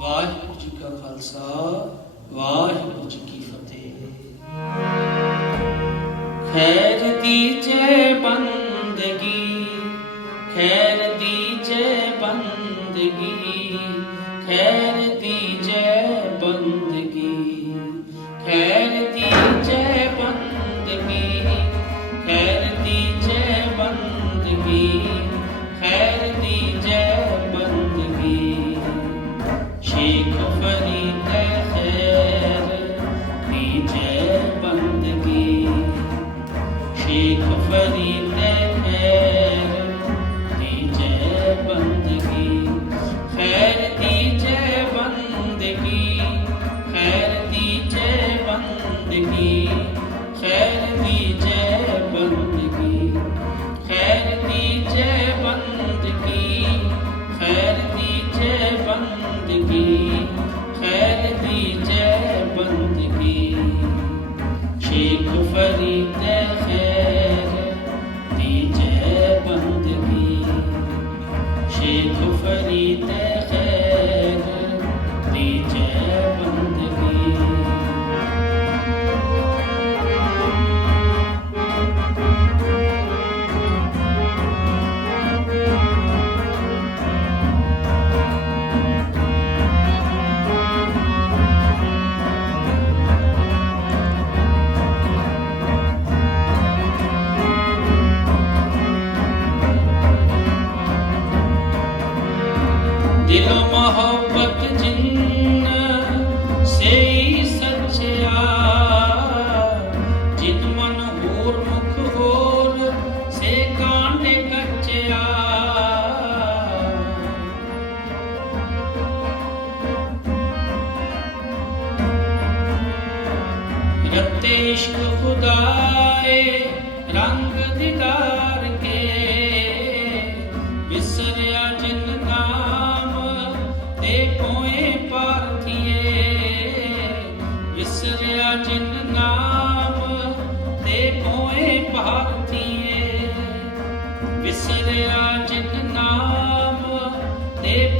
ਵਾਹਿਗੁਰੂ ਜੀ ਕਾ ਖਾਲਸਾ, ਵਾਹਿਗੁਰੂ ਜੀ ਕੀ ਫਤਿਹ। ਖੈਰ ਦੀ ਜੇ ਬੰਦਗੀ, ਖੈਰ ਦੀ ਜੇ ਬੰਦਗੀ, ਖੈਰ ਦੀ ਜੇ ਬੰਦਗੀ, ਖੈਰ شیخ فرید خیر ਦਿਲ ਮੁਹੱਬਤ ਜਿੰਨ ਸੇਈ ਸੱਚਿਆ। ਜਿਤ ਮਨ ਹੋਰ ਰਤੇ ਇਸ਼ਕ ਰੰਗ ਦਿਦਾਰ ਬਿਨ ਨਾਮ ਤੇ ਕੋਏ ਭਾਤੀਏ ਵਿਸਰਿਆ ਜਿਨ ਨਾਮ ਤੇ